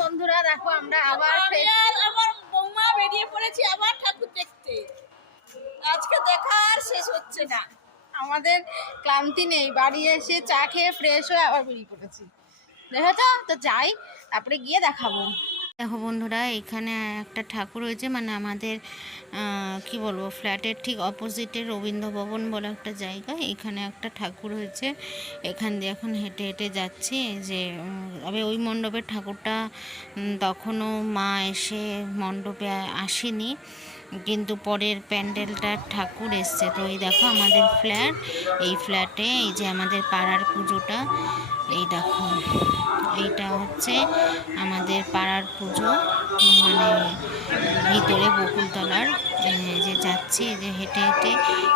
বন্ধুরা, দেখো আমরা আবার আমার বৌমা বেরিয়ে পড়েছি আবার ঠাকুর দেখতে। আজকে দেখা আর শেষ হচ্ছে না, আমাদের ক্লান্তি নেই। বাড়ি এসে চা খেয়ে ফ্রেশ হয়ে আবার বেরিয়ে পড়েছি, দেখেছো তো। যাই, তারপরে গিয়ে দেখাবো। দেখো বন্ধুরা, এখানে একটা ঠাকুর হয়েছে, মানে আমাদের কি বলবো, ফ্ল্যাটের ঠিক অপোজিটে রবীন্দ্র ভবন বলে একটা জায়গা, এখানে একটা ঠাকুর হয়েছে। এখান দিয়ে এখন হেঁটে হেঁটে যাচ্ছি। যে তবে ওই মণ্ডপের ঠাকুরটা তখনও মা এসে মণ্ডপে আসেনি, কিন্তু পরের প্যান্ডেলটার ঠাকুর এসছে। তো এই দেখো আমাদের ফ্ল্যাট, এই ফ্ল্যাটে এই যে আমাদের পাড়ার পুজোটা, এই দেখো এইটা হচ্ছে আমাদের পাড়ার পুজো, মানে ভিতরে বকুলতলার। যে যাচ্ছি, এই যে হেঁটে হেঁটে,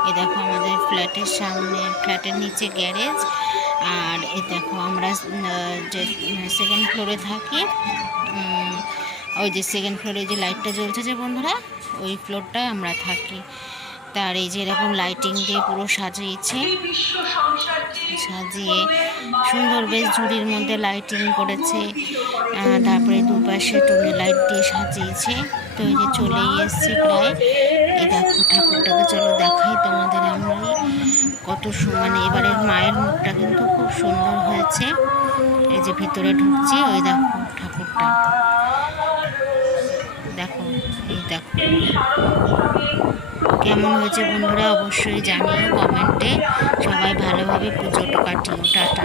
এ দেখো আমাদের ফ্ল্যাটের সামনে, ফ্ল্যাটের নিচে গ্যারেজ। আর এ দেখো আমরা যে সেকেন্ড ফ্লোরে থাকি, ওই যে সেকেন্ড ফ্লোরে যে লাইটটা জ্বলছে যে বন্ধুরা, ওই ফ্লোরটায় আমরা থাকি। তার এই যে এরকম লাইটিং দিয়ে পুরো সাজিয়েছে, সাজিয়ে সুন্দর বেশ ঝুড়ির মধ্যে লাইটিং করেছে। তারপরে দুপাশে টুনি লাইট দিয়ে সাজিয়েছে। তো এই যে চলেই এসছি প্রায়। এই দেখো ঠাকুরটাকে, চলো দেখাই তোমাদের আমি কত মানে এবারের মায়ের মুখটা কিন্তু খুব সুন্দর হয়েছে। এই যে ভিতরে ঢুকছি, ওই দেখো ঠাকুরটা, দেখো এই দেখো কেমন হয়েছে বন্ধুরা, অবশ্যই জানিও কমেন্টে। সবাই ভালোভাবে পুজোটা কাটিও। টাটা।